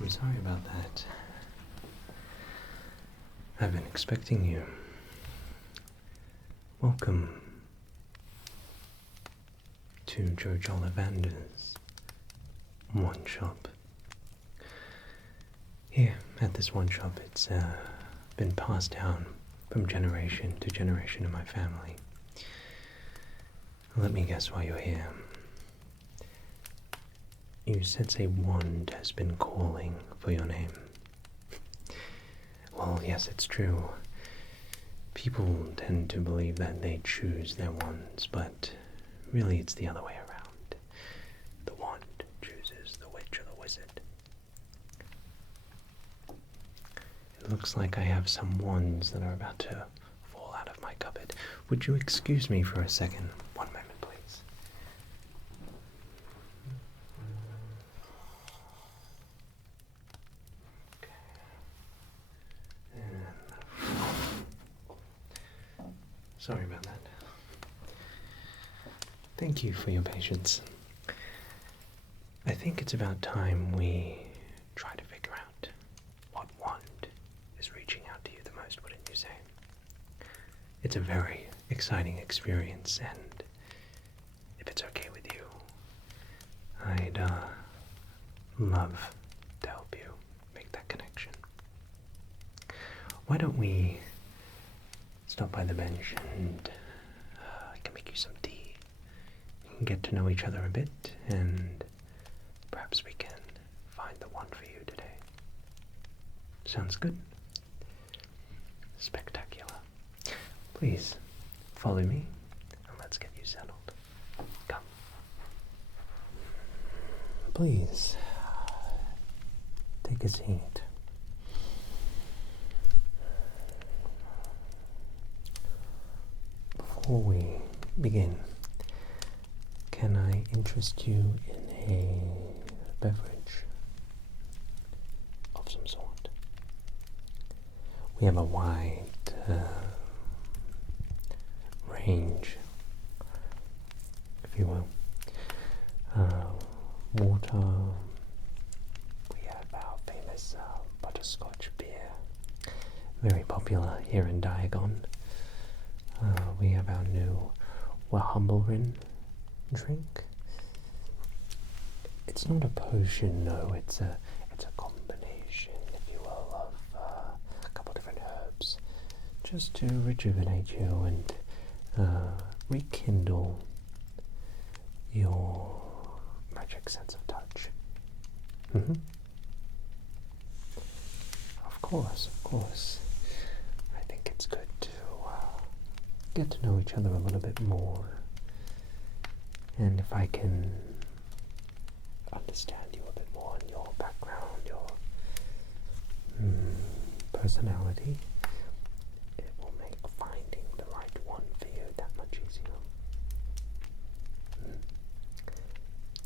I'm sorry about that. I've been expecting you. Welcome to Jojolivander's one shop. Here at this one shop, it's been passed down from generation to generation in my family. Let me guess why you're here. You sense a wand has been calling for your name. Well, yes, it's true. People tend to believe that they choose their wands, but really it's the other way around. The wand chooses the witch or the wizard. It looks like I have some wands that are about to fall out of my cupboard. Would you excuse me for a second? One moment, please. Sorry about that. Thank you for your patience. I think it's about time we try to figure out what wand is reaching out to you the most, wouldn't you say? It's a very exciting experience, and if it's okay with you, I'd love to help you make that connection. Why don't we stop by the bench and I can make you some tea. You can get to know each other a bit, and perhaps we can find the one for you today. Sounds good? Spectacular. Please, follow me, and let's get you settled. Come. Please, take a seat. Before we begin, can I interest you in a beverage of some sort? We have a wide range, if you will. Water, we have our famous butterscotch beer, very popular here in Diagon. We have our new Wahumblerin drink. It's not a potion, no, it's a combination, if you will, of a couple different herbs, just to rejuvenate you and rekindle your magic sense of touch. Of course. I think it's good to get to know each other a little bit more, and if I can understand you a bit more in your background, your personality, it will make finding the right one for you that much easier.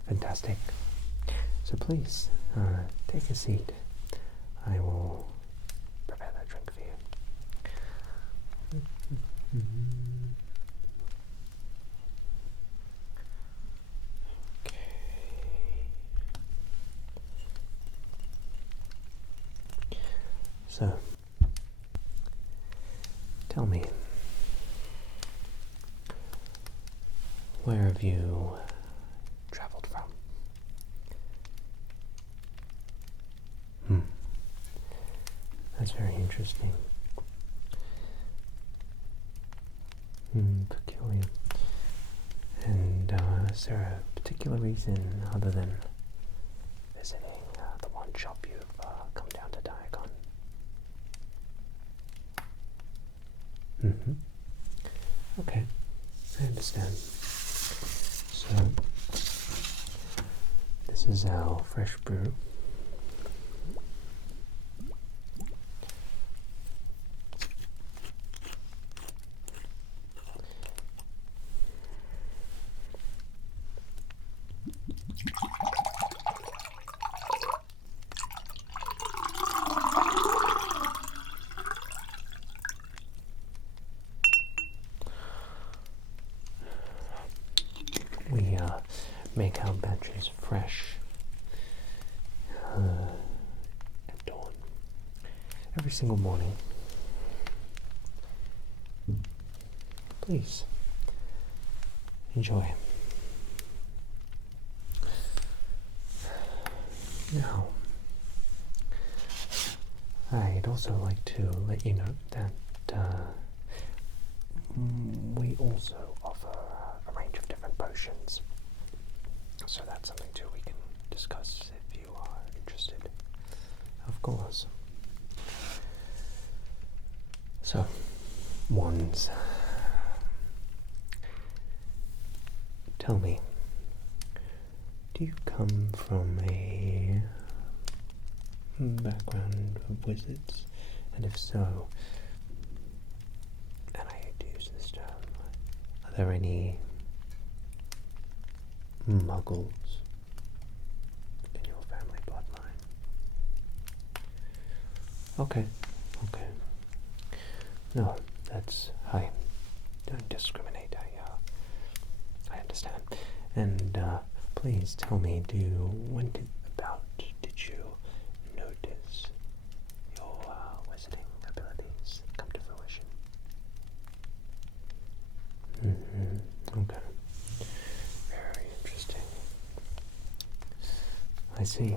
Fantastic. So please, take a seat. I will prepare that drink for you. Okay. So, tell me, where have you traveled from? That's very interesting. Peculiar. And is there a particular reason other than visiting the one shop you've come down to Diagon? Okay, I understand. So, this is our fresh brew. make our batches fresh at dawn every single morning. Please enjoy. Now, I'd also like to let you know that we also offer a range of different potions. So that's something too we can discuss if you are interested. Of course. So, wands. Tell me, do you come from a background of wizards? And if so, and I hate to use this term, are there any muggles in your family bloodline? Okay. No, I don't discriminate, I understand. And, please tell me, did you notice your, wizarding abilities come to fruition? Okay. Very interesting. I see.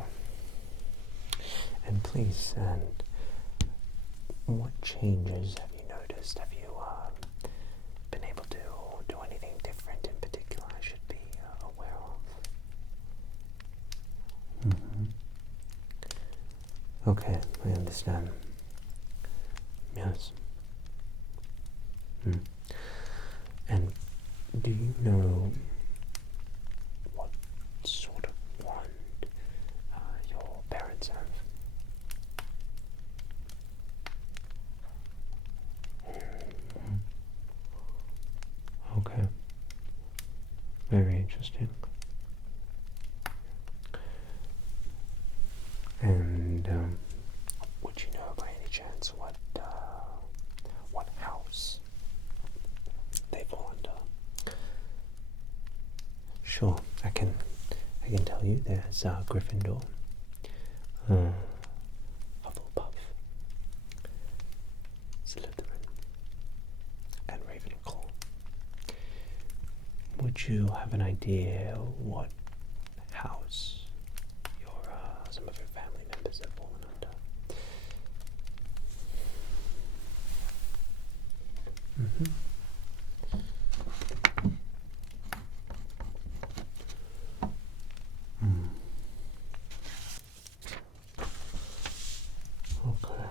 And please, what changes have you noticed? Have you been able to do anything different in particular I should be aware of? Okay, I understand. Yes. And do you know what sort of wand your parents have? Okay. Very interesting. And would you know by any chance what house they fall under? Sure, I can tell you. There's Gryffindor, Hufflepuff, Slytherin, and Ravenclaw. Would you have an idea what house some of your family members have fallen under? Okay.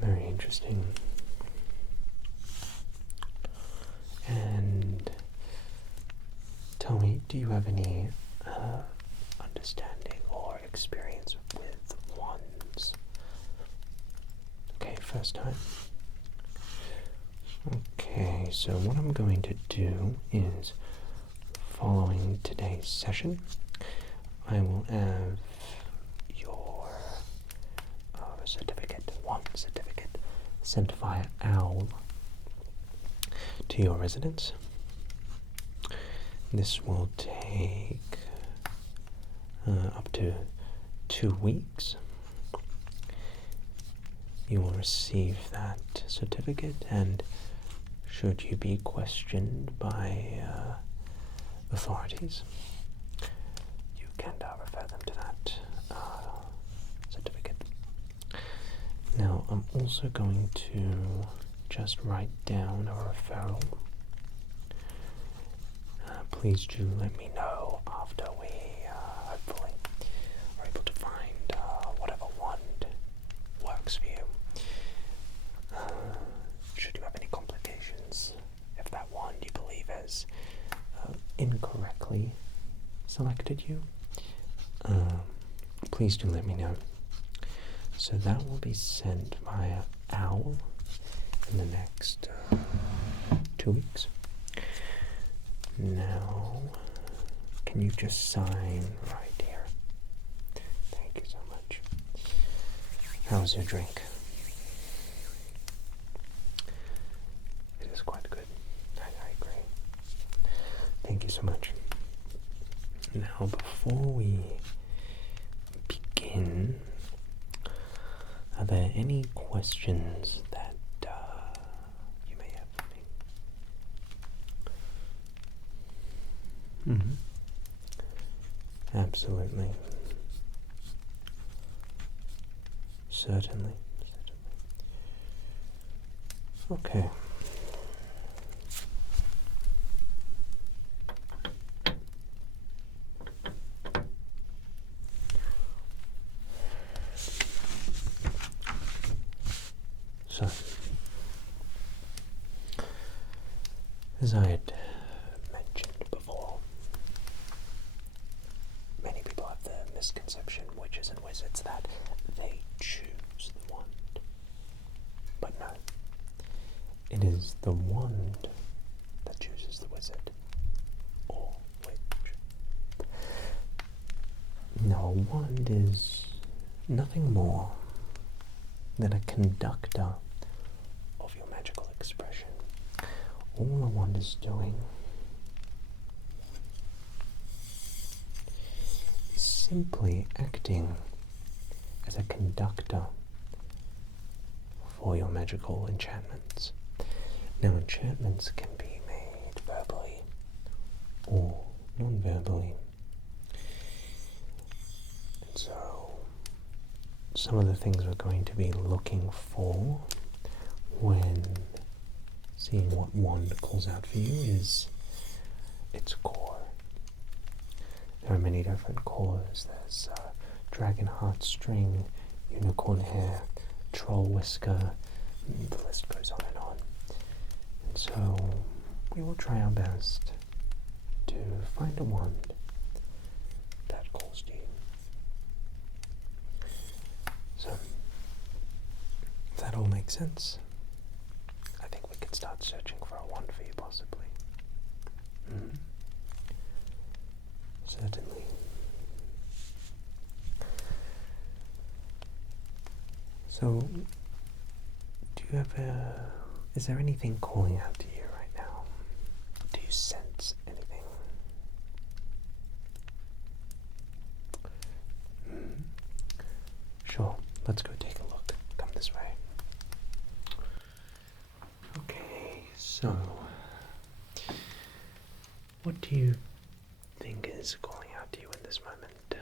Very interesting. And tell me, do you have any understanding or experience with wands? Okay, first time. Okay, so what I'm going to do is, following today's session, I will have your wand certificate, sent via owl to your residence. This will take up to 2 weeks. You will receive that certificate, and should you be questioned by authorities, you can refer them to that certificate. Now, I'm also going to just write down a referral. Please do let me know after we hopefully are able to find whatever wand works for you. Should you have any complications, if that wand you believe has incorrectly selected you, please do let me know. So that will be sent via owl in the next 2 weeks. Now, can you just sign right here? How's your drink? It is quite good. I agree. Thank you so much. Now, before we begin, are there any questions that you may have for me? Absolutely. Certainly. Okay. So, as I had mentioned before, many people have the misconception, witches and wizards, that they choose the wand. But no, it is the wand that chooses the wizard or witch. Now, a wand is nothing more than a conductor of your magical expression. All a wand is doing is simply acting as a conductor for your magical enchantments. Now, enchantments can be made verbally or non-verbally. And so, some of the things we're going to be looking for when seeing what wand calls out for you is its core. There are many different cores. There's dragon heart string, unicorn hair, troll whisker, the list goes on and on. And so we will try our best to find a wand that calls to you. So, if that all makes sense, I think we could start searching for a wand for you, possibly. Certainly. So, do you have is there anything calling out to you right now? Do you sense anything? Sure, let's go take a look. Come this way. Okay, so what do you think is calling out to you in this moment?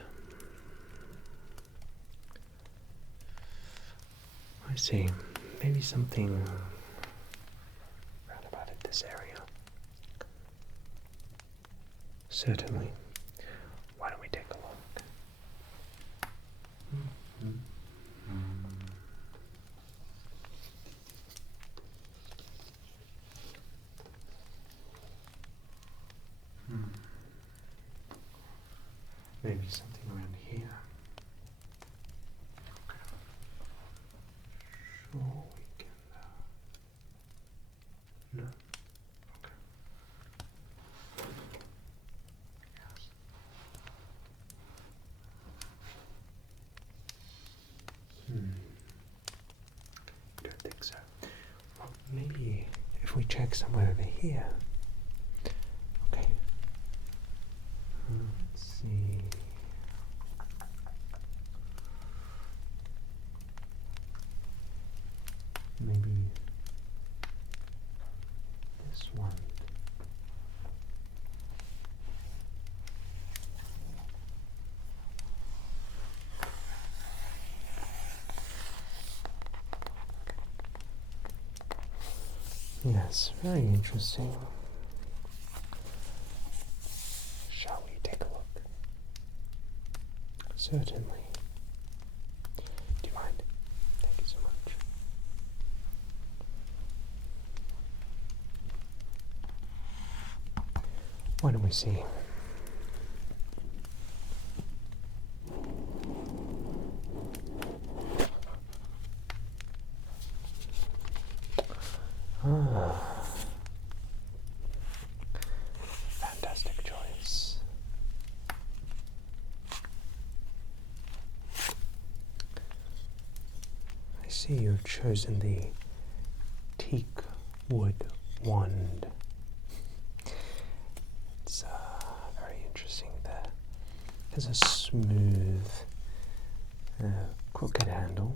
I see. Maybe something round about in this area. Certainly. Why don't we take a look? Maybe something around here. Sure, we can. No. Okay. Yes. Don't think so. Well, maybe if we check somewhere over here. Okay. Let's see. Maybe this one. Yes, very interesting. Shall we take a look? Certainly. Do you mind? Thank you so much. Why don't we see? Fantastic choice. see you've chosen the teak wood wand. It's very interesting there. There's a smooth, crooked handle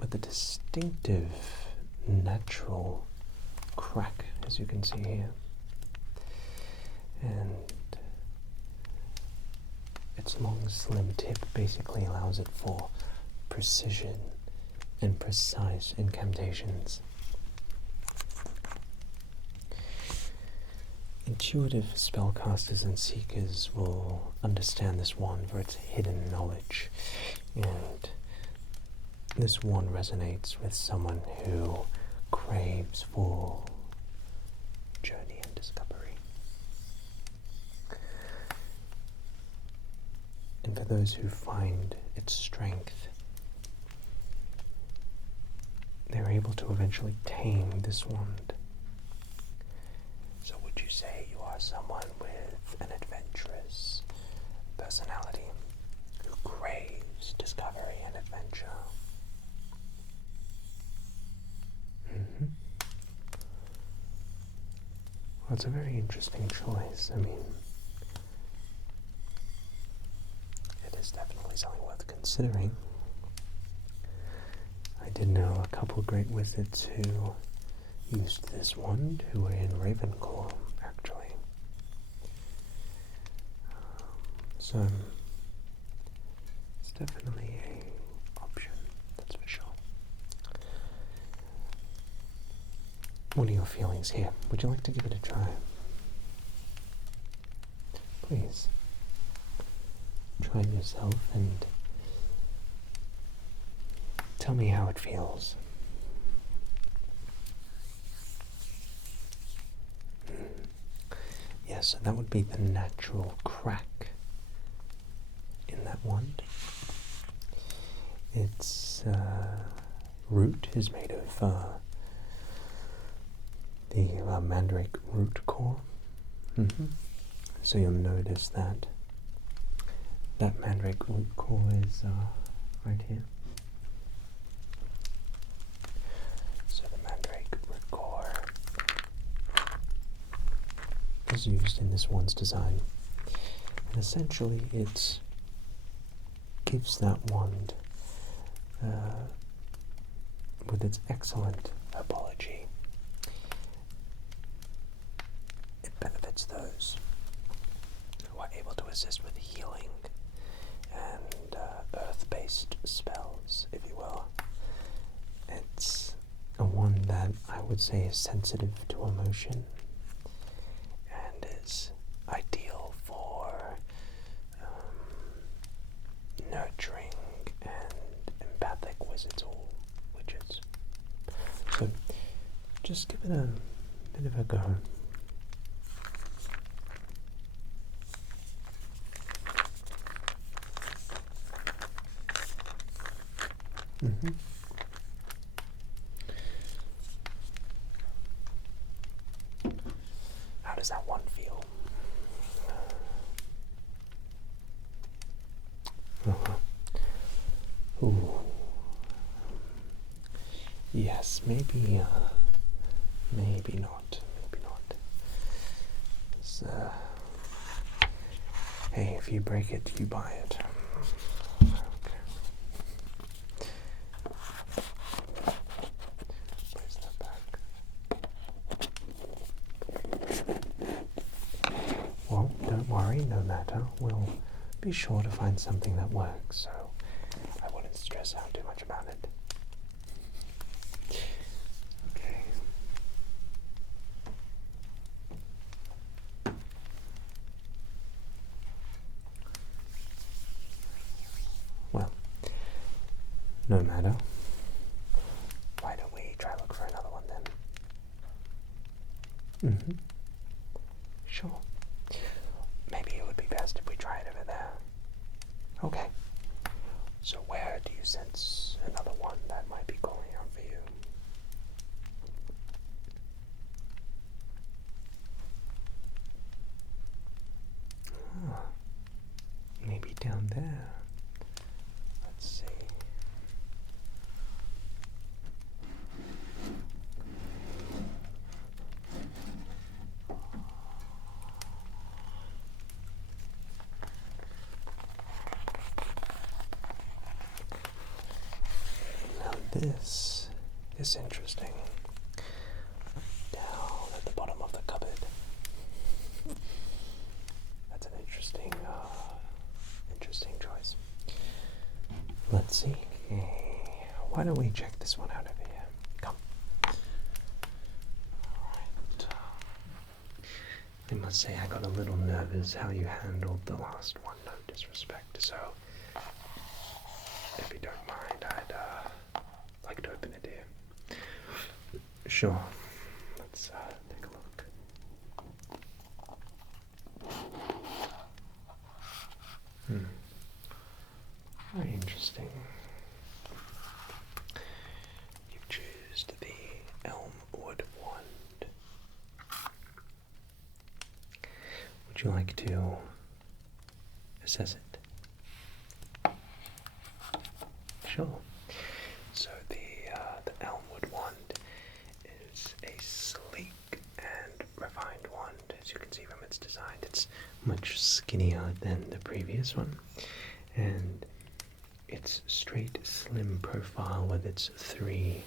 with a distinctive natural crack, as you can see here. And its long, slim tip basically allows it for precision and precise incantations. Intuitive spellcasters and seekers will understand this wand for its hidden knowledge, and this wand resonates with someone who craves for journey and discovery. And for those who find its strength, they're able to eventually tame this wand. So would you say you are someone with an adventurous personality who craves discovery and adventure? Well, it's a very interesting choice. I mean, it is definitely something worth considering. I did know a couple of great wizards who used this wand who were in Ravenclaw, actually. So, it's definitely an option, that's for sure. What are your feelings here? Would you like to give it a try? Please, try it yourself and tell me how it feels. Yes, so that would be the natural crack in that wand. Its root is made of the mandrake root core. So you'll notice that mandrake root core is right here. So the mandrake root core is used in this one's design, and essentially it gives that wand, with its excellent herbology, it benefits those who are able to assist with healing and earth-based spells, if you will. It's a wand that I would say is sensitive to emotion and is ideal for nurturing and empathic wizards or witches. So just give it a bit of a go. How does that one feel? Ooh. Yes, maybe not. Maybe not. So, hey, if you break it, you buy it. Place that back. Well, don't worry, no matter. We'll be sure to find something that works, so I wouldn't stress out too much about it. Okay. Well, no matter. Why don't we try look for another one then? Sure. Maybe it would be best if we try it over there. Okay. So where do you sense another one that might be calling out for you? Maybe down there. Let's see. this is interesting. Down at the bottom of the cupboard. That's an interesting choice. Let's see. Why don't we check this one out over here? Come. Alright. I must say I got a little nervous how you handled the last one, no disrespect, so if you don't mind, I'd like to open it here. Sure. Let's take a look. Very interesting. You've chosen the Elmwood wand. Would you like to assess it? Sure. So the Elmwood wand is a sleek and refined wand. As you can see from its design, it's much skinnier than the previous one, and its straight, slim profile with its three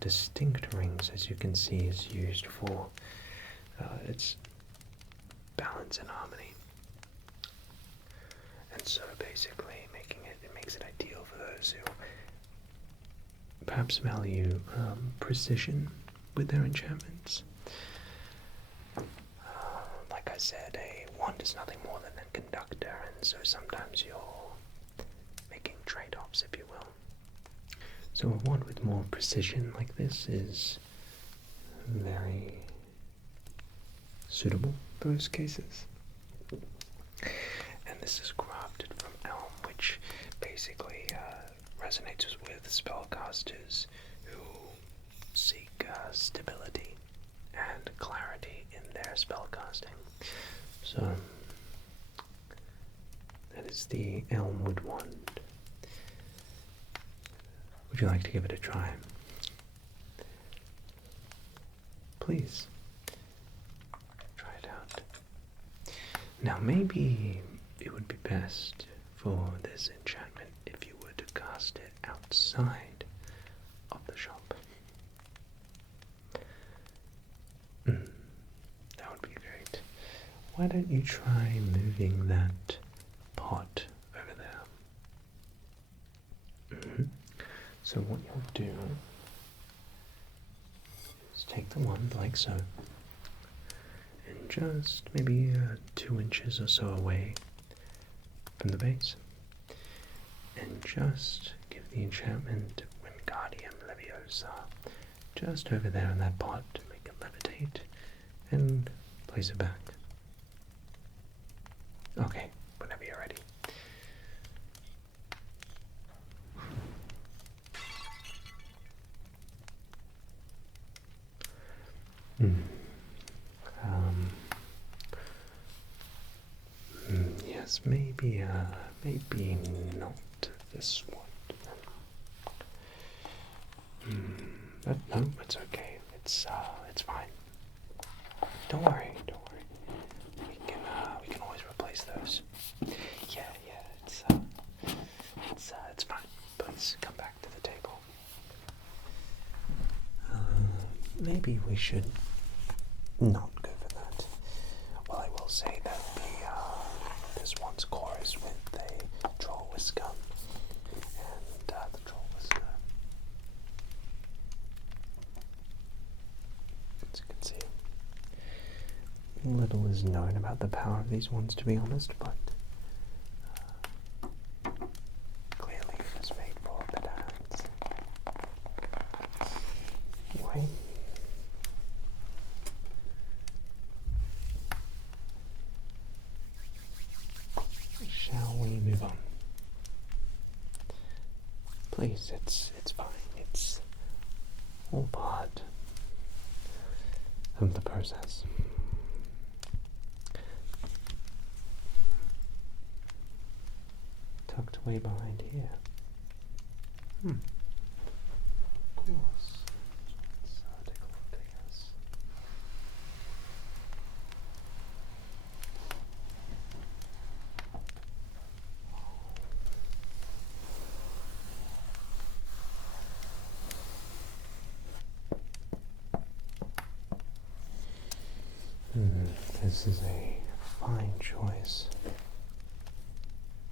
distinct rings, as you can see, is used for its balance and harmony. And so basically it makes it ideal for those who perhaps value precision with their enchantments. Like I said, a wand is nothing more than a conductor, and so sometimes you're making trade-offs, if you will. So a wand with more precision like this is very suitable for those cases. And this is crafted from elm, which basically resonates with spellcasters who seek stability and clarity in their spellcasting. So that is the Elmwood wand. Would you like to give it a try? Please try it out. Now maybe it would be best for this enchantment if you were to cast it outside of the shop. That would be great. Why don't you try moving that pot over there? So what you'll do is take the wand like so, and just maybe 2 inches or so away from the base, and just give the enchantment Wingardium Leviosa just over there in that pot to make it levitate, and place it back. Okay, whenever you're ready. Yes, maybe not this one. But no, it's okay. It's fine. Don't worry. We can always replace those. Yeah. It's fine. Please come back to the table. Maybe we should not go for that. Well, I will say that this one's chorus with a troll whisker, and the troll whisker, as you can see, little is known about the power of these ones, to be honest, but clearly it was made for better hands. Anyway. Shall we move on? Please, it's fine. It's all part of the process. Tucked away behind here. Of course. Let's take a look, I guess. This is a fine choice.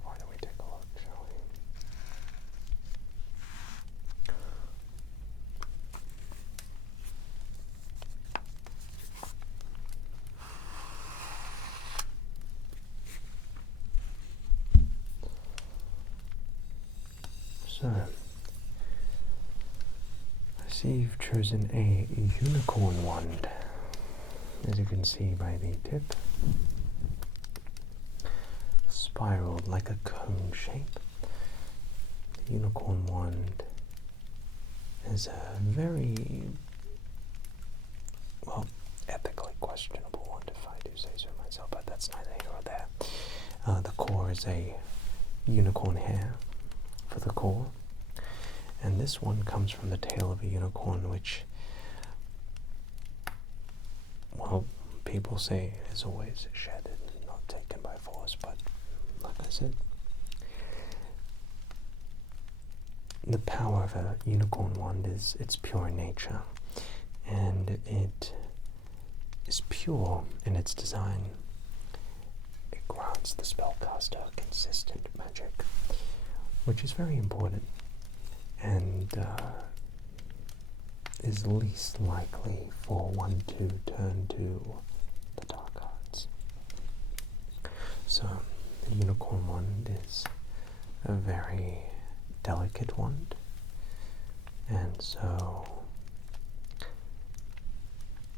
Why don't we take a look, shall we? So, I see you've chosen a unicorn wand, as you can see by the tip, spiraled like a cone shape. The unicorn wand is a very, well, ethically questionable wand, if I do say so myself, but that's neither here nor there. The core is a unicorn hair for the core, and this one comes from the tail of a unicorn, which, well, people say is always shedded, not taken by force, but like I said, the power of a unicorn wand is its pure nature, and it is pure in its design. It grants the spellcaster consistent magic, which is very important, and is least likely for one to turn to the dark arts. So the unicorn wand is a very delicate wand, and so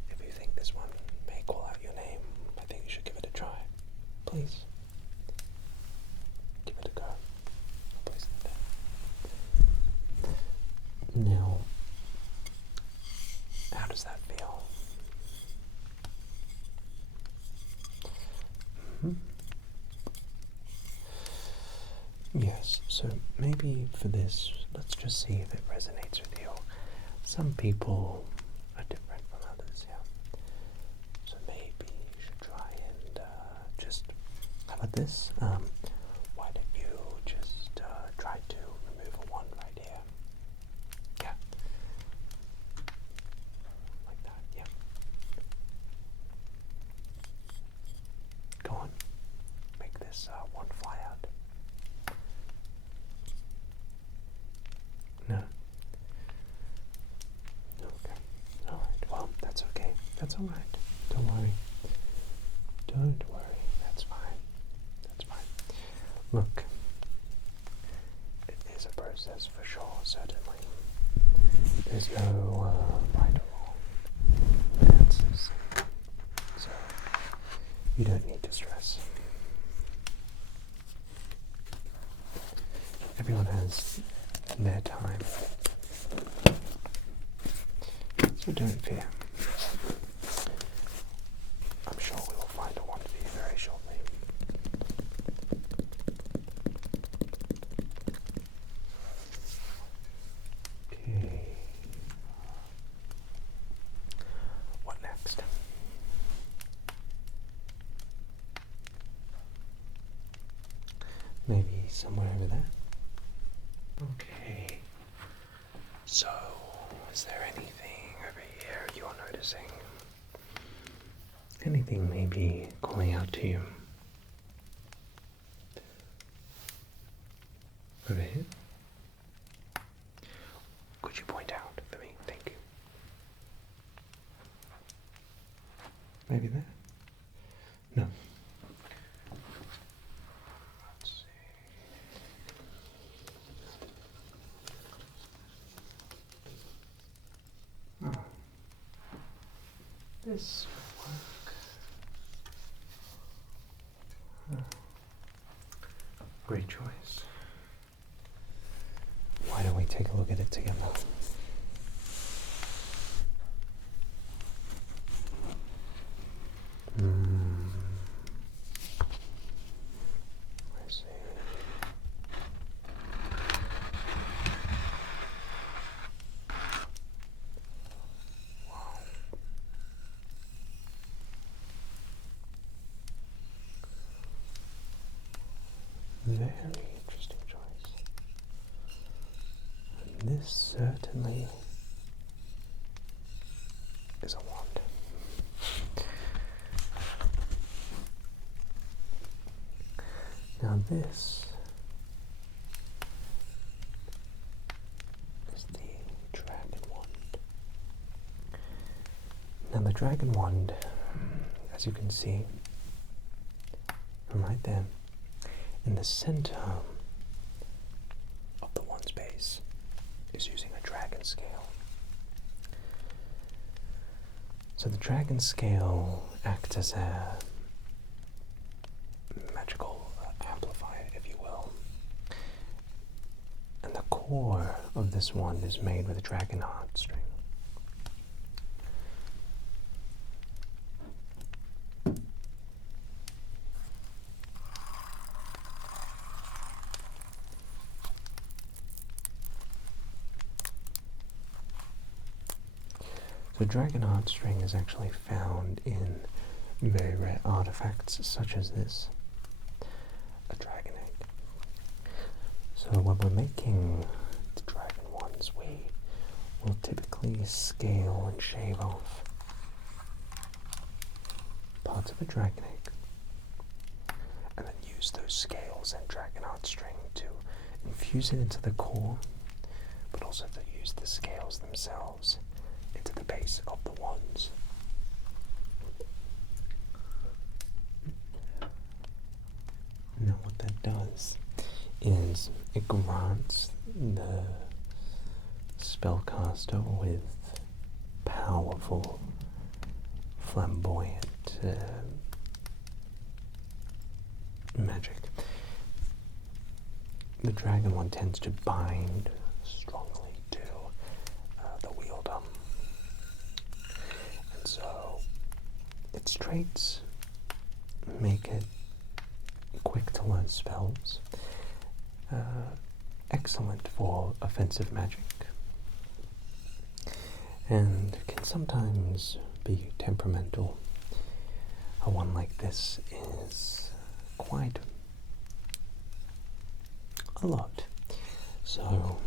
if you think this one may call out your name, I think you should give it a try. Please give it a go. Please do that. Now, how does that feel? Yes, so maybe for this, let's just see if it resonates with you. Some people are different from others, yeah. So maybe you should try and just, how about this? Why don't you just try to remove a wand right here? Yeah. Like that, yeah. Go on. Make this one fly out. No. Okay. Alright. Well, that's okay. That's alright. Don't worry. Don't worry. That's fine. That's fine. Look. It is a process for sure, certainly. There's no right or wrong answers. So, you don't need to stress. Everyone has their time. So don't fear. I'm sure we will find a wand for you very shortly. Okay. What next? Maybe somewhere over there? Okay. So, is there anything over here you're noticing? Anything maybe calling out to you? Over here? Could you point out for me? Thank you. Maybe there? No. Let's see. Oh. This will work. Great choice. Why don't we take a look at it together? I see. Wow. Very interesting choice. And this certainly is a wand. this is the dragon wand. Now the dragon wand, as you can see from right there, in the center of the wand's base is using a dragon scale. So the dragon scale acts as a magical amplifier, if you will. And the core of this wand is made with a dragon heartstring. The dragon heartstring is actually found in very rare artifacts such as this, a dragon egg. So when we're making the dragon wands, we will typically scale and shave off parts of a dragon egg, and then use those scales and dragon heartstring to infuse it into the core, but also to use the scales themselves into the base of the wands. Now what that does is it grants the spellcaster with powerful, flamboyant magic. The dragon one tends to bind strongly to the wielder. And so its traits make it quick to learn spells, excellent for offensive magic, and can sometimes be temperamental. A one like this is quite a lot. So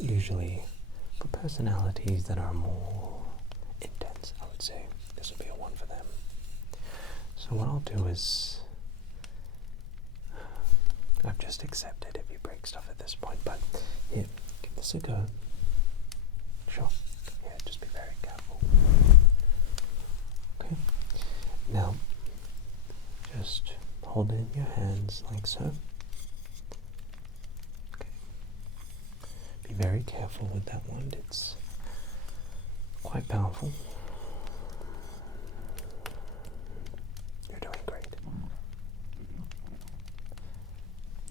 usually for personalities that are more intense, I would say this would be a one for them. So what I'll do is, I've just accepted if you break stuff at this point, but here, give this a go. Sure. Yeah, just be very careful. Okay. Now, just hold it in your hands like so. Okay. Be very careful with that wand. It's quite powerful. You're doing great.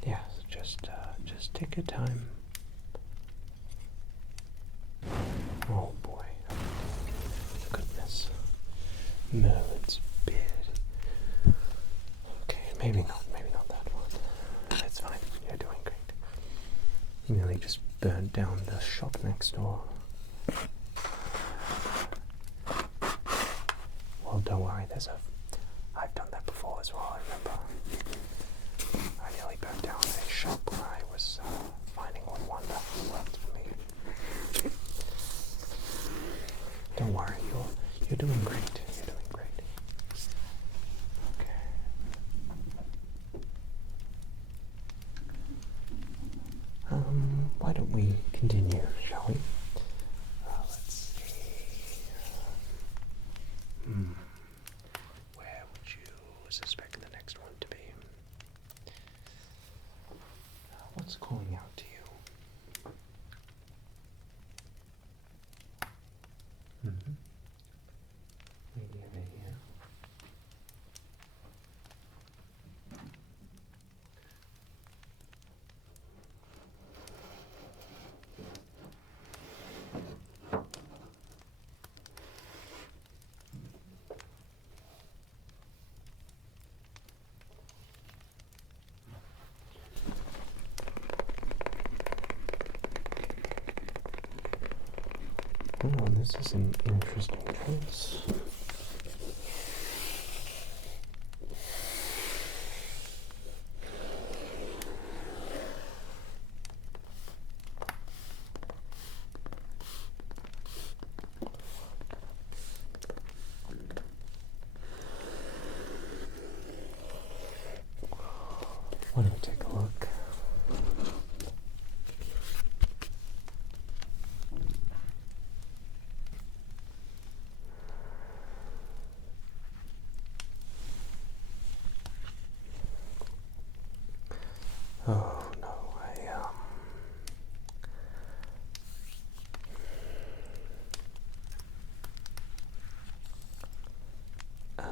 Yes, just take your time. Oh boy. Goodness. Merlin's beard. Okay, maybe not that one. That's fine. You're doing great. You nearly just burned down the shop next door. Well, don't worry, I've done that before as well, I remember. I nearly burnt down a shop where I was finding what wand left for me. Don't worry, you're doing great. You're doing great. Okay. Why don't we continue, shall we? Let's see. Where would you suspect the next one to be? What's calling out to you? Maybe over here. Oh, this is an interesting choice. Why don't we take a look?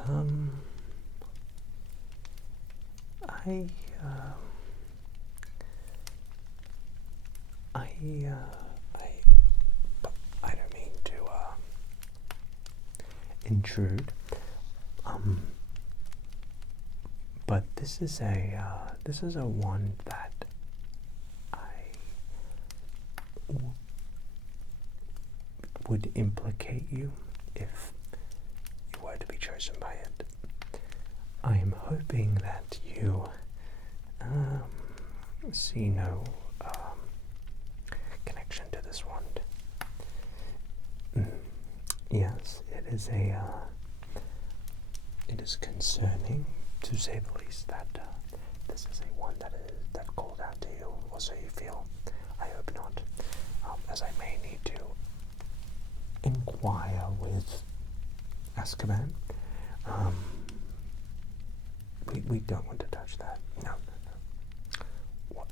Um, I, I, I, I don't mean to, intrude, but this is a wand that I would implicate you if you were to be chosen by it. I am hoping that you see no connection to this wand. Yes, it is concerning, to say the least, that this is a one that called out to you, or so you feel. I hope not, as I may need to inquire with Azkaban. We don't want to touch that. No.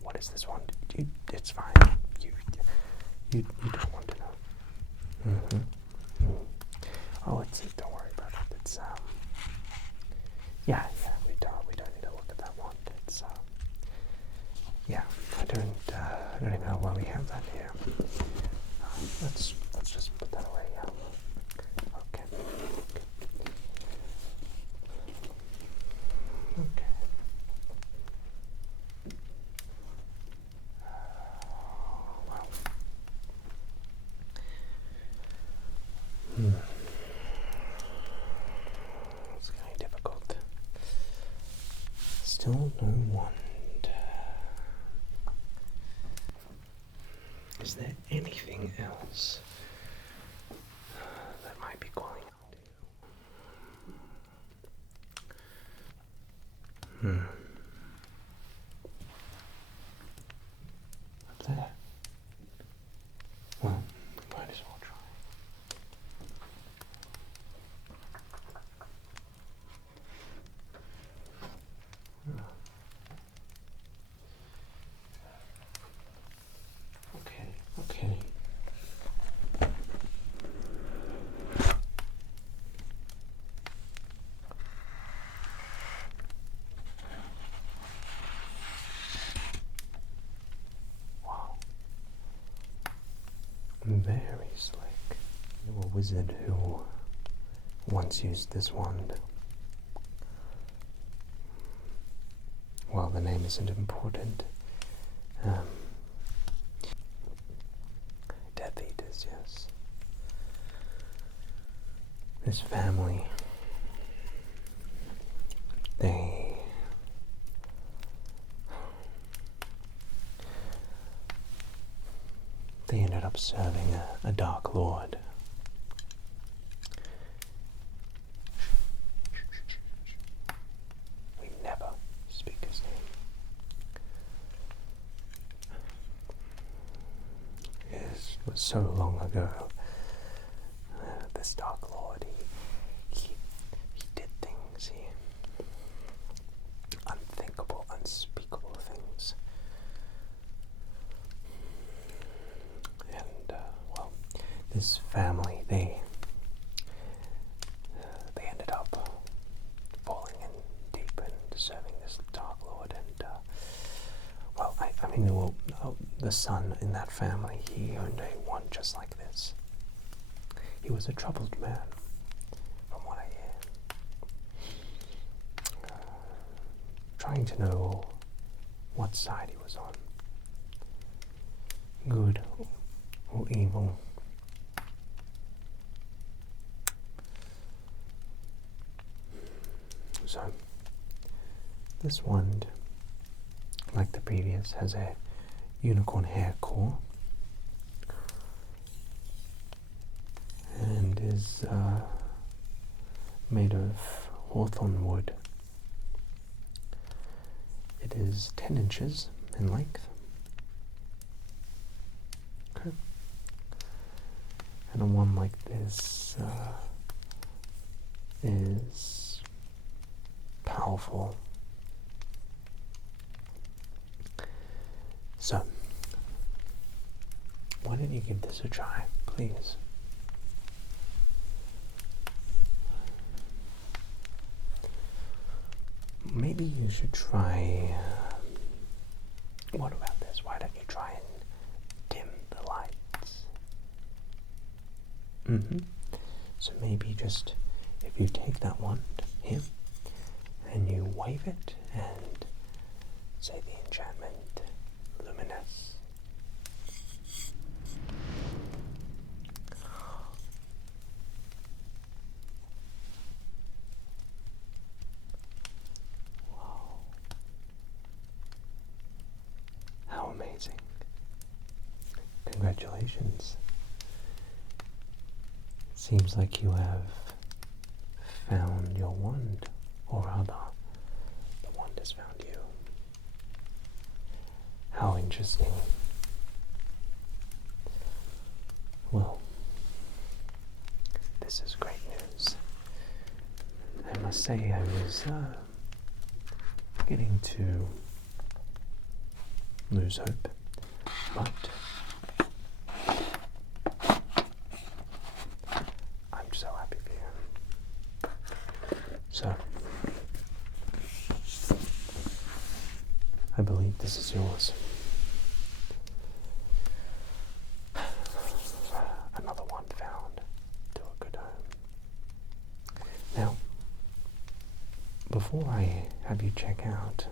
What is this one? It's fine. You don't want to know. Oh, don't worry about it. It's yeah. We don't need to look at that one. It's yeah. I don't even know why we have that here. Let's just put that away. Yeah. Okay. Well. It's getting difficult. Still no wand. Is there anything else that might be calling out to you? Up there. Well, we might as well try. Okay. Wow. Very slick. You're a wizard who once used this wand. Well, the name isn't important. Death Eaters, yes. This family, they ended up serving a Dark Lord. We never speak his name. It was so long ago. This Dark Lord, he did things, unthinkable, unspeakable things. And, well, this family, they ended up falling in deep into serving this Dark Lord, and, well, I mean, well, the son in that family, he owned a one just like this. He was a troubled man, from what I hear. Trying to know what side he was on. Good or evil. So, this wand, like the previous, has a unicorn hair core. And is made of hawthorn wood. It is 10 inches in length. Okay. And a one like this is powerful. So, why don't you give this a try, please? maybe you should try. What about this? Why don't you try and dim the lights? So maybe just if you take that wand here and you wave it and say the enchantment luminous. Wow. How amazing. Congratulations. Seems like you have found your wand, or rather, the wand has found you. How interesting. Well, this is great news. I must say I was beginning to lose hope, but I'm so happy for you. So, I believe this is yours. Another one found to a good home. Now, before I have you check out,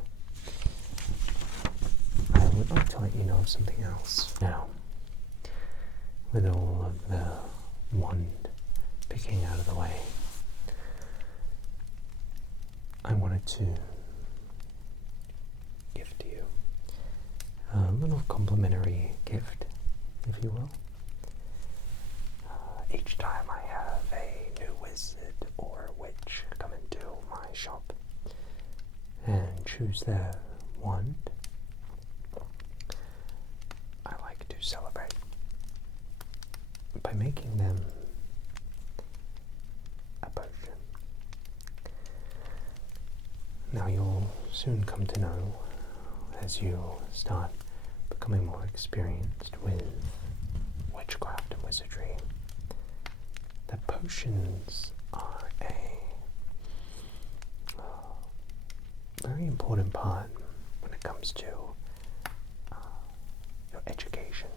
I would like to let you know of something else. Now, with all of the wand picking out of the way, I wanted to gift you a little complimentary gift, if you will. Each time I have a new wizard or witch come into my shop and choose their wand, I like to celebrate by making them a potion. Now you'll soon come to know, as you start becoming more experienced with witchcraft and wizardry, that potions are a very important part when it comes to your education.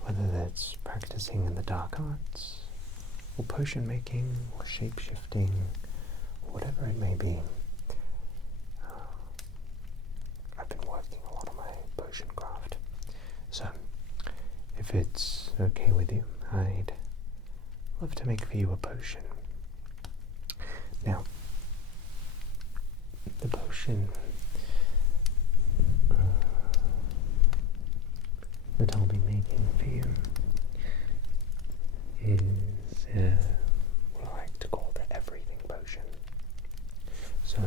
Whether that's practicing in the dark arts, or potion making, or shape-shifting, or whatever it may be. I've been working a lot on my potion craft. So, if it's okay with you, I'd love to make for you a potion. Now, the potion that I'll be making for you is what I like to call the everything potion. So,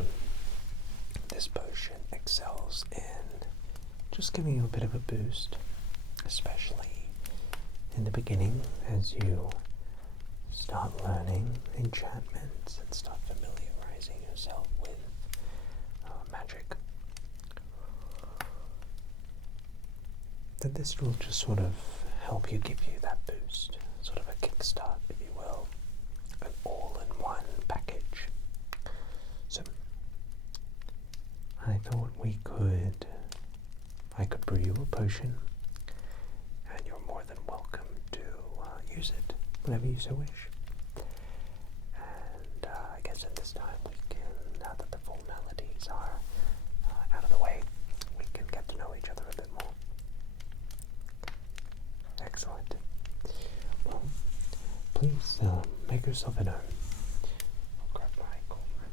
this potion excels in just giving you a bit of a boost, especially in the beginning as you start learning enchantments and start familiarizing yourself with magic. That this will just sort of help you, give you that boost, sort of a kickstart, if you will, an all-in-one package. So, I thought I could brew you a potion, and you're more than welcome to use it whenever you so wish. And I guess at this time we can, now that the formalities are out of the way, we can get to know each other a bit more. Excellent. Well, please make yourself at home. I'll grab my cauldron.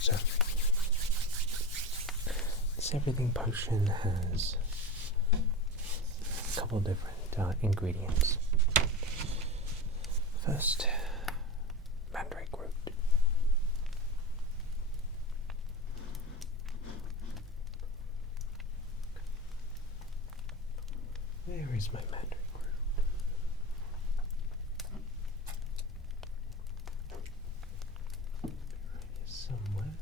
So, this everything potion has a couple of different ingredients. First, mandrake root. Where is my mandrake root? Right here somewhere.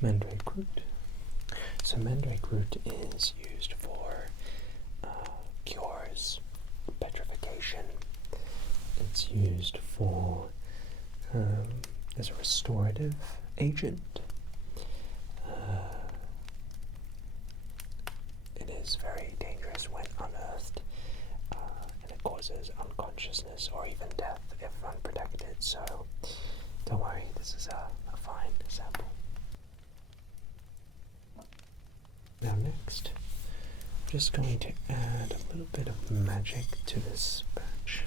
mandrake root. So mandrake root is used for cures, petrification. It's used for as a restorative agent. It is very dangerous when unearthed, and it causes unconsciousness or even death if unprotected. So don't worry, this is a fine sample. Now next, I'm just going to add a little bit of magic to this batch.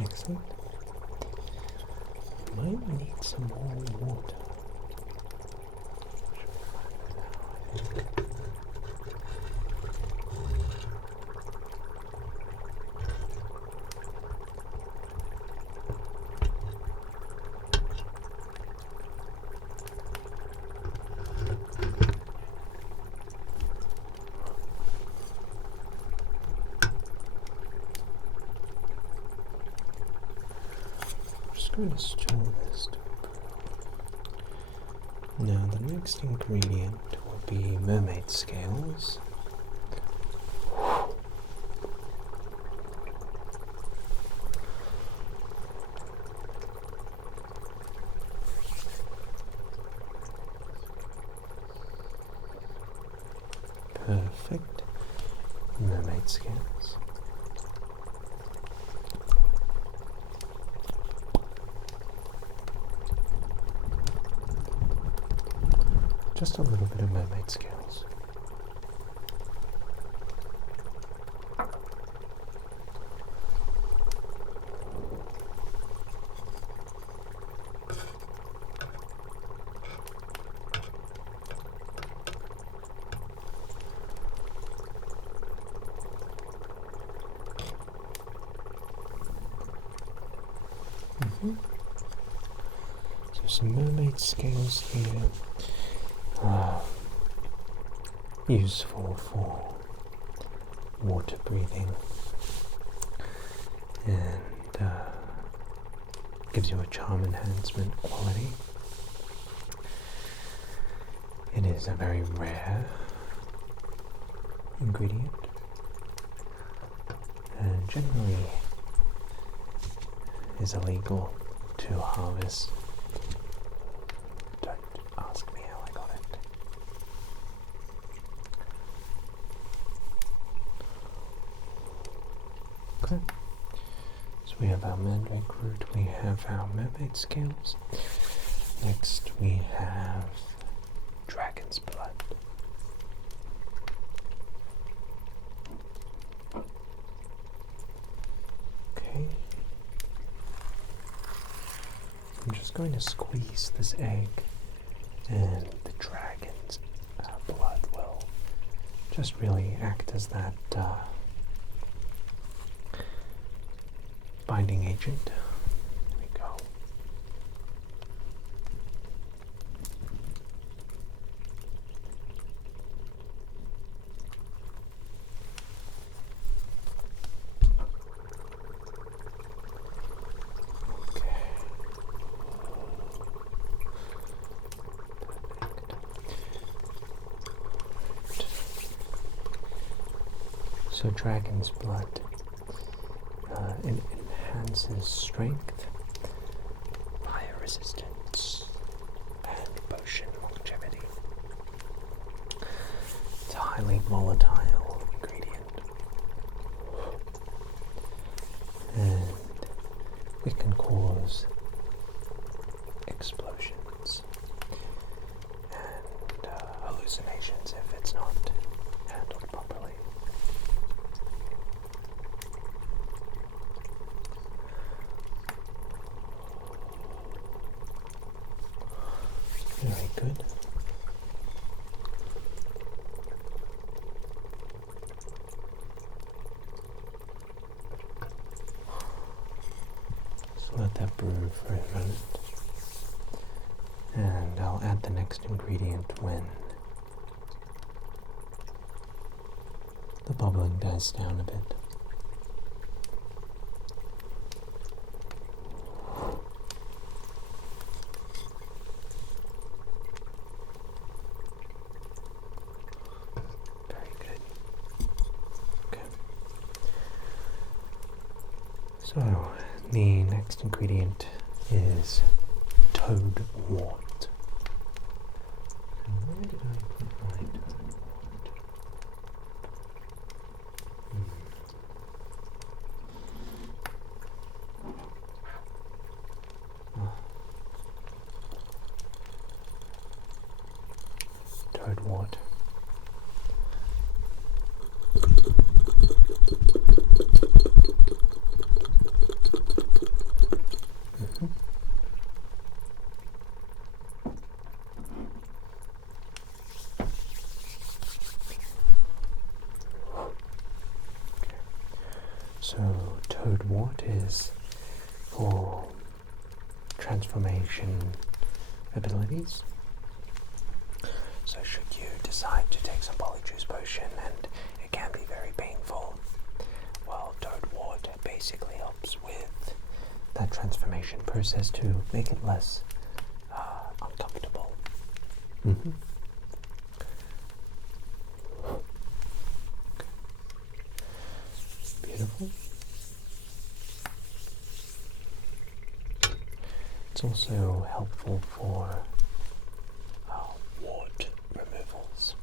Excellent. Might need some more water. I'm going to stir this to brew. Now the next ingredient will be mermaid scales. Perfect. Mermaid scales. Just a little bit of mermaid scales. So some mermaid scales here. Useful for water breathing and gives you a charm enhancement quality. It is a very rare ingredient and generally is illegal to harvest. Don't ask me how I got it. Okay, so we have our mandrake root, we have our mermaid scales. Next we have dragon's blood. Okay, I'm just going to squeeze this egg, and the dragon's blood will just really act as that binding agent. There we go. Okay. So dragon's blood enhances strength, fire resistance, and potion longevity. It's a highly volatile ingredient, and it can cause explosions and hallucinations if it's not handled properly. Very good. let that brew for a minute. And I'll add the next ingredient when the bubbling dies down a bit. Very good. Okay. So, the next ingredient is toadwort. Where did I put my toadwort? Toadwort. So, toadwort is for transformation abilities. So should you decide to take some polyjuice potion and it can be very painful, well, toadwort basically helps with that transformation process to make it less uncomfortable. Mm-hmm. Beautiful. It's also helpful for wart removals.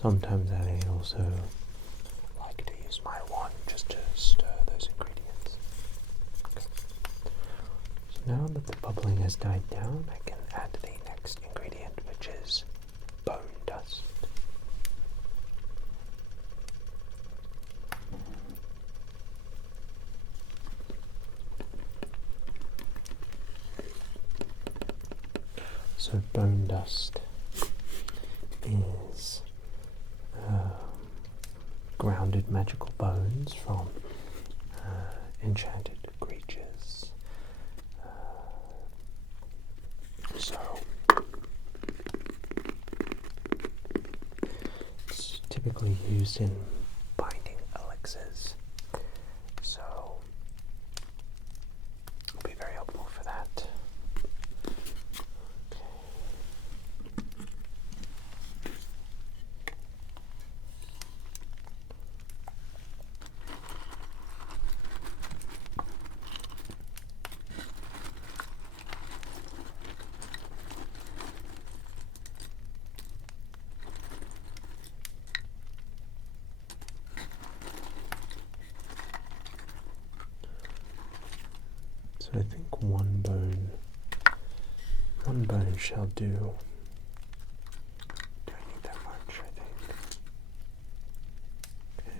Sometimes I also like to use my wand just to stir those ingredients. Okay. So now that the bubbling has died down, I can add the next ingredient, which is bone dust. So bone dust is grounded magical bones from enchanted creatures. So it's typically used in binding elixirs. So it'll be very helpful for that. So I think one bone shall do. Do I need that much? I think. Okay.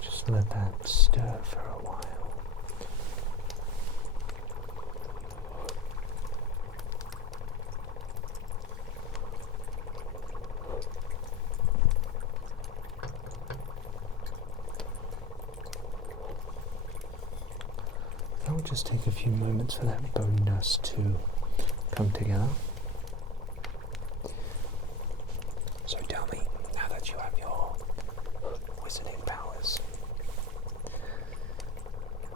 Just let that stir for a while. That will just take a few moments for that bone dust to come together. So tell me, now that you have your wizarding powers,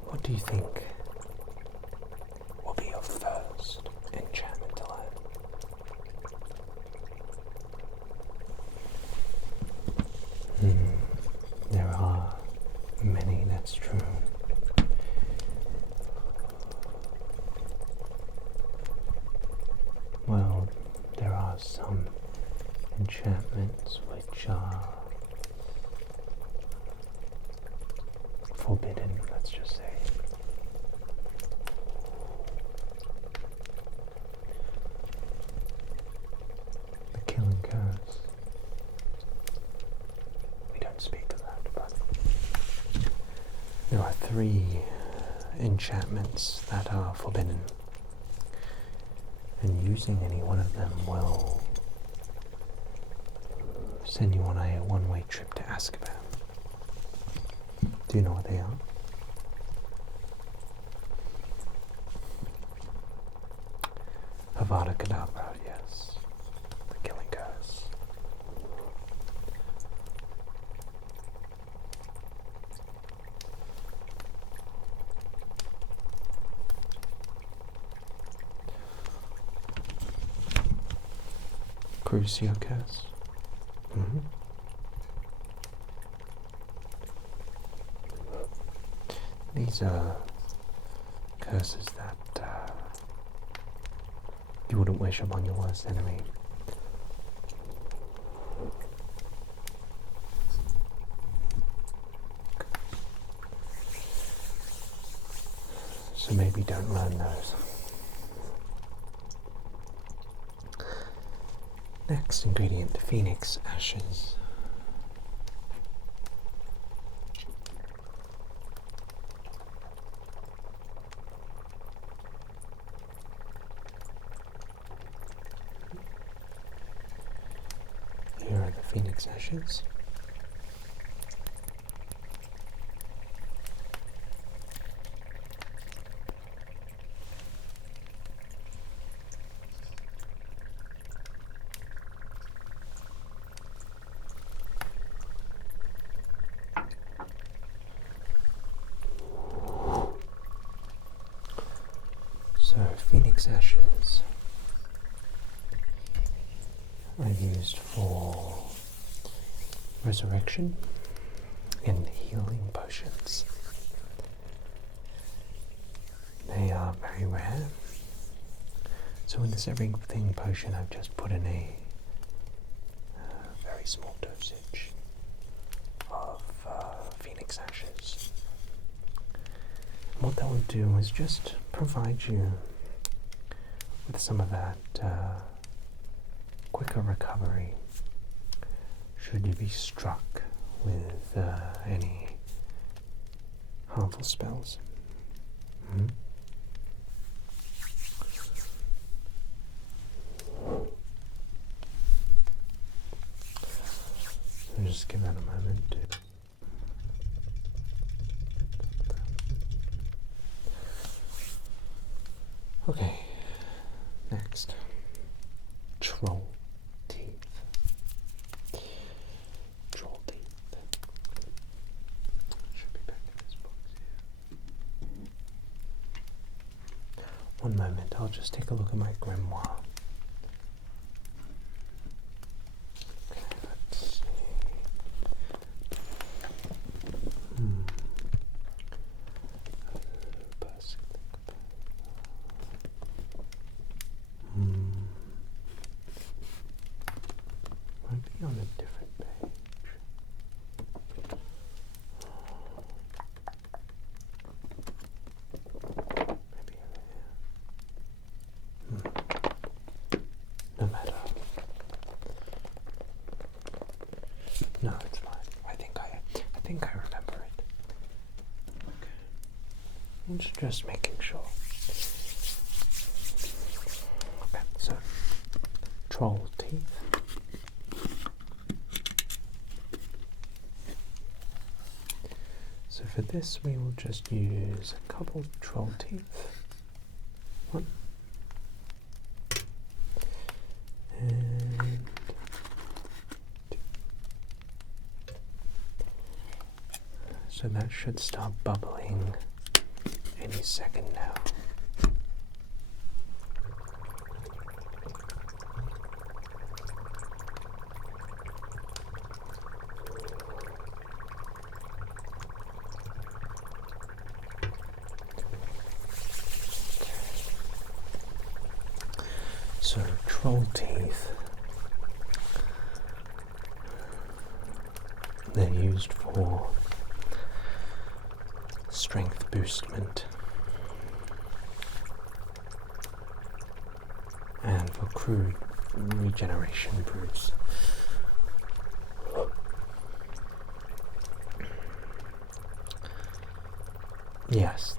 what do you think will be your first enchantment to learn? There are many, that's true. Well, there are some enchantments which are forbidden, let's just say. The killing curse. 3 enchantments that are forbidden, and using any one of them will send you on a one-way trip to Azkaban. Do you know what they are? Avada Kedavra, yes. The killing curse. Crucio curse. These are curses that you wouldn't wish upon your worst enemy. So maybe don't learn those. Next ingredient, phoenix ashes. Here are the phoenix ashes. So, phoenix ashes I've used for resurrection and healing potions. They are very rare, so in this everything potion I've just put in a very small dosage of phoenix ashes. What that will do is just provide you with some of that quicker recovery should you be struck with any harmful spells. So just give that a moment. Okay, next, troll teeth. Troll teeth. Should be back in this box here. One moment, I'll just take a look at my grimoire. Okay, let's see. Might be on a different page. Maybe over here. No matter. No, it's fine. I think I remember it. Okay. I'm just making sure. Okay, so troll teeth. So for this we will just use a couple of troll teeth. One. And two. So that should start bubbling any second now. So troll teeth, they're used for strength boostment and for crude regeneration brews.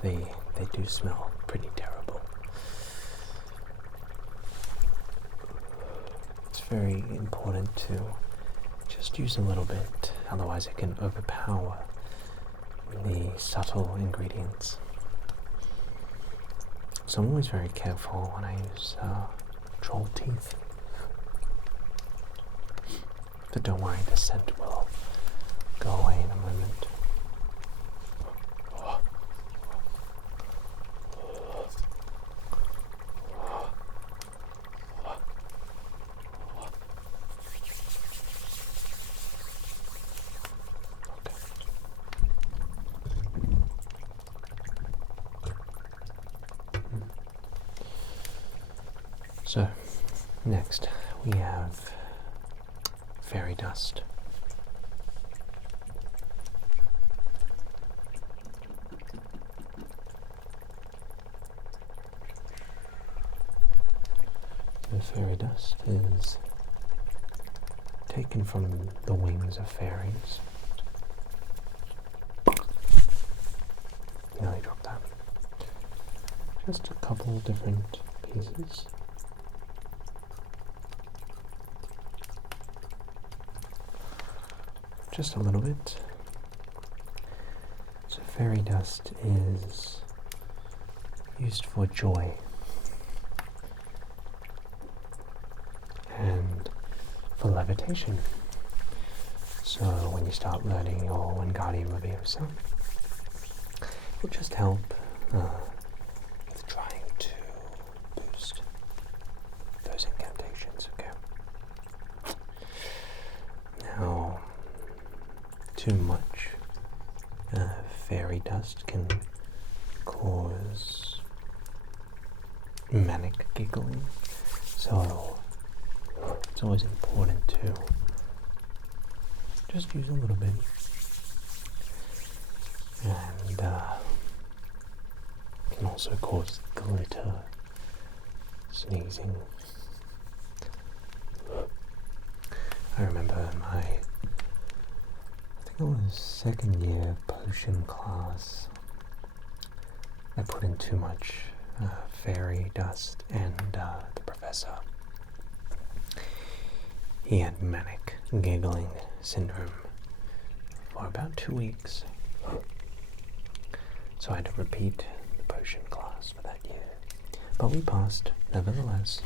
they do smell pretty terrible. It's very important to just use a little bit, otherwise it can overpower the subtle ingredients. So I'm always very careful when I use troll teeth. But don't worry, the scent will go away in a moment. So, next we have fairy dust. The fairy dust is taken from the wings of fairies. Nearly dropped that. Just a couple different pieces. Just a little bit. So fairy dust is used for joy and for levitation. So when you start learning your Wingardium Leviosa, it will just help with trying to boost those incantations, okay? Now, too much fairy dust can cause manic giggling, so it's always important to just use a little bit, and can also cause glitter, sneezing. I remember in my, it was second year potion class, I put in too much fairy dust, and the professor, he had manic giggling syndrome for about 2 weeks. So I had to repeat the potion class for that year. But we passed, nevertheless.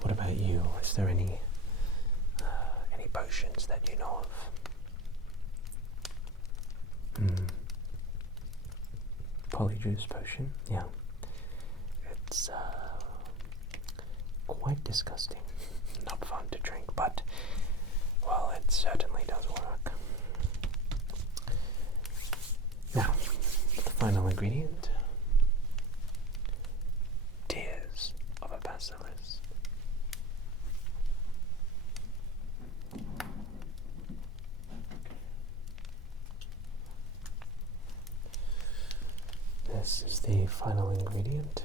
What about you? Is there any potions that you know of? Polyjuice potion, yeah. It's quite disgusting. Not fun to drink, but, well, it certainly does work. Now, the final ingredient. Tears of a basilisk. This is the final ingredient.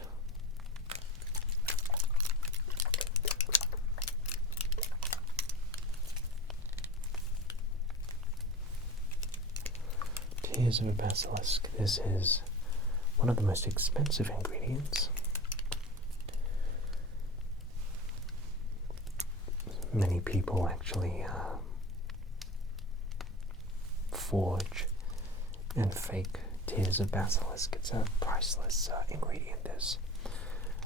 Tears of a basilisk. This is one of the most expensive ingredients. Many people actually forge and fake tears of basilisk. It's a priceless ingredient.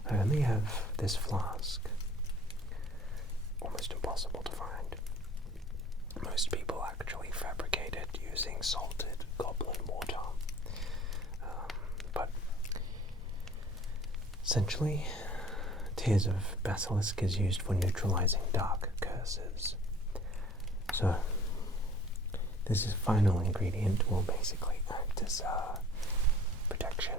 I only have this flask. Almost impossible to find. Most people actually fabricate it using salted goblin mortar. But essentially, tears of basilisk is used for neutralizing dark curses. So this is final ingredient will basically act as protection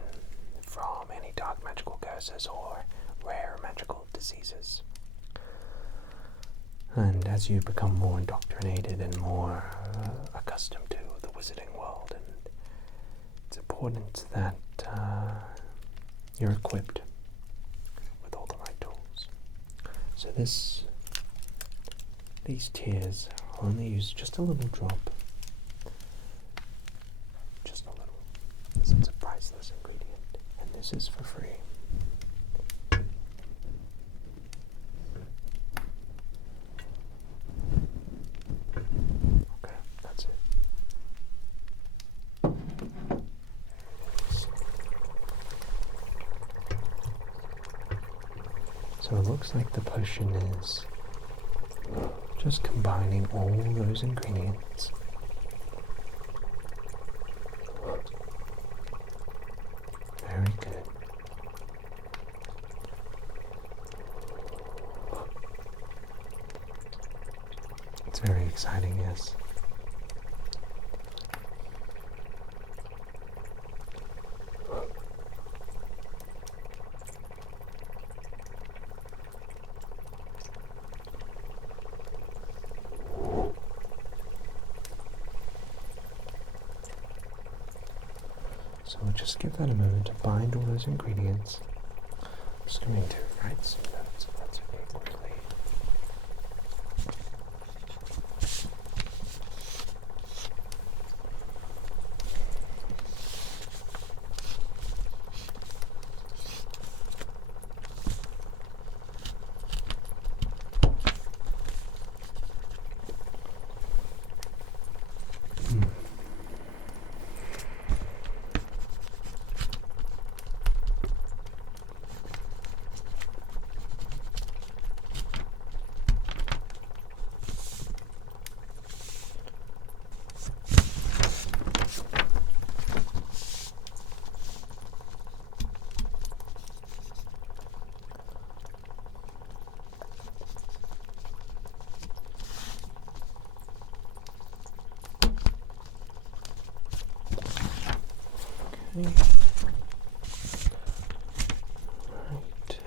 from any dark magical curses or rare magical diseases. And as you become more indoctrinated and more accustomed to the wizarding world, and it's important that you're equipped with all the right tools. So these tears only use just a little drop. Just a little. Because it's a priceless ingredient. And this is for free. Okay, that's it. So it looks like the potion is just combining all those ingredients. Very good. It's very exciting, yes. So we'll just give that a moment to bind all those ingredients. I'm just going to write some notes if that's okay quickly. Okay. Right.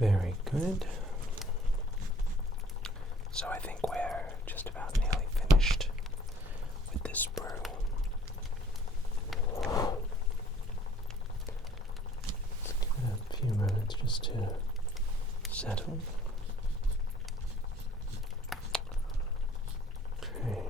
Very good. So I think we're just about nearly finished with this brew. Let's give it a few minutes just to settle. Okay.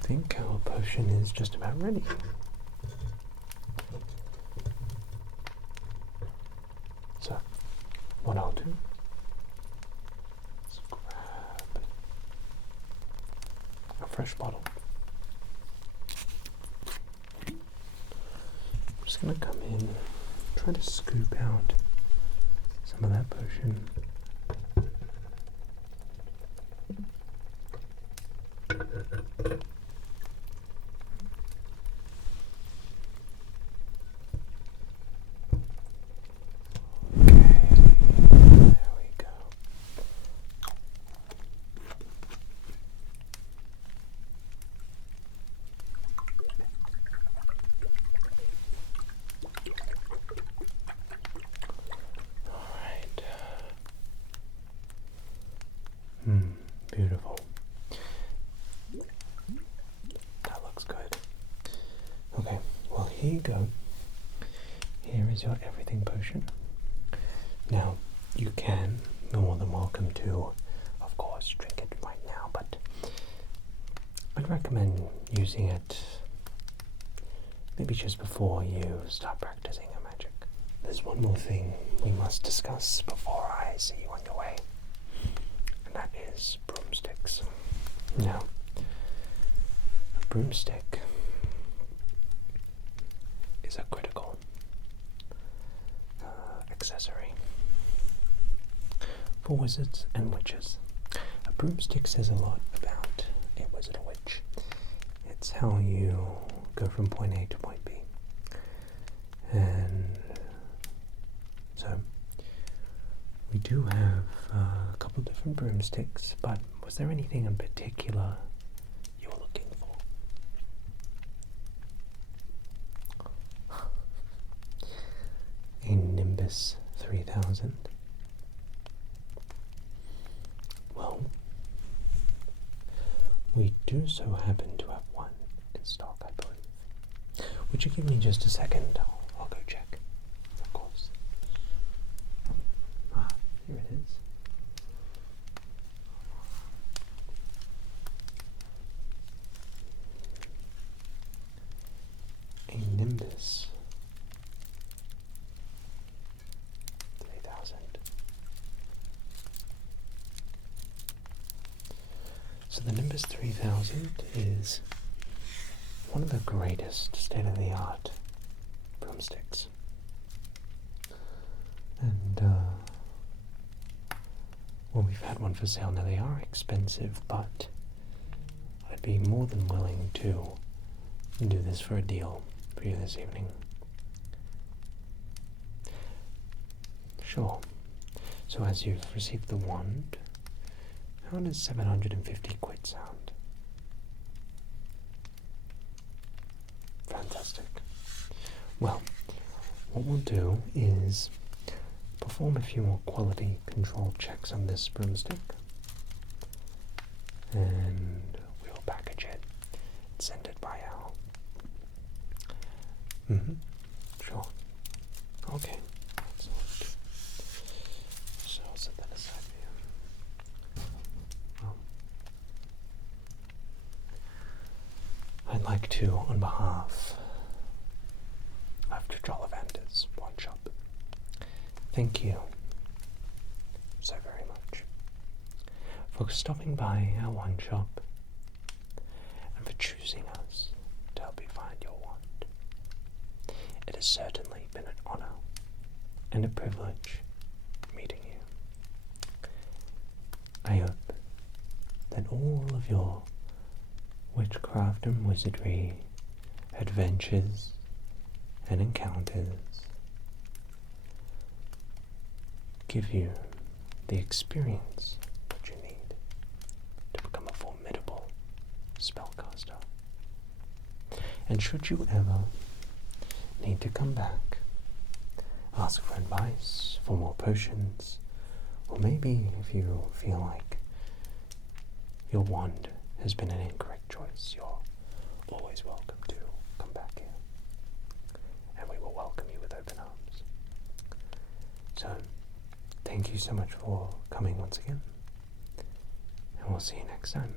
I think our potion is just about ready. So, what I'll do is grab a fresh bottle. I'm just going to come in, try to scoop out some of that potion. Beautiful. That looks good. Okay, well here you go. Here is your everything potion. Now, you can, more than welcome to, of course, drink it right now, but I'd recommend using it maybe just before you start practicing your magic. There's one more thing we must discuss before I see you on your way. And that is broomsticks. Now, a broomstick is a critical accessory for wizards and witches. A broomstick says a lot about a wizard or witch. how you go from point A to point B. And so, we do have a couple different broomsticks, but was there anything in particular you were looking for? A Nimbus 3000. Well, we do so happen to have one in stock, I believe. Would you give me just a second? I'll go check, of course. Ah, here it is. A Nimbus 3000. So the Nimbus 3000 is one of the greatest state-of-the-art broomsticks. And, well, we've had one for sale. Now, they are expensive, but I'd be more than willing to do this for a deal for you this evening. Sure. So as you've received the wand, how does 750 quid sound? Fantastic. Well, what we'll do is perform a few more quality control checks on this broomstick, and we'll package it and send it by our... Sure. Okay. Excellent. So I'll set that aside for you. Well, I'd like to, on behalf of Jojolivanders One Shop, thank you so very much for stopping by our one shop and for choosing us to help you find your wand. It has certainly been an honor and a privilege meeting you. I hope that all of your witchcraft and wizardry adventures and encounters give you the experience that you need to become a formidable spellcaster. And should you ever need to come back, ask for advice, for more potions, or maybe if you feel like your wand has been an incorrect choice, you're always welcome to come back here, and we will welcome you with open arms. So, thank you so much for coming once again, and we'll see you next time.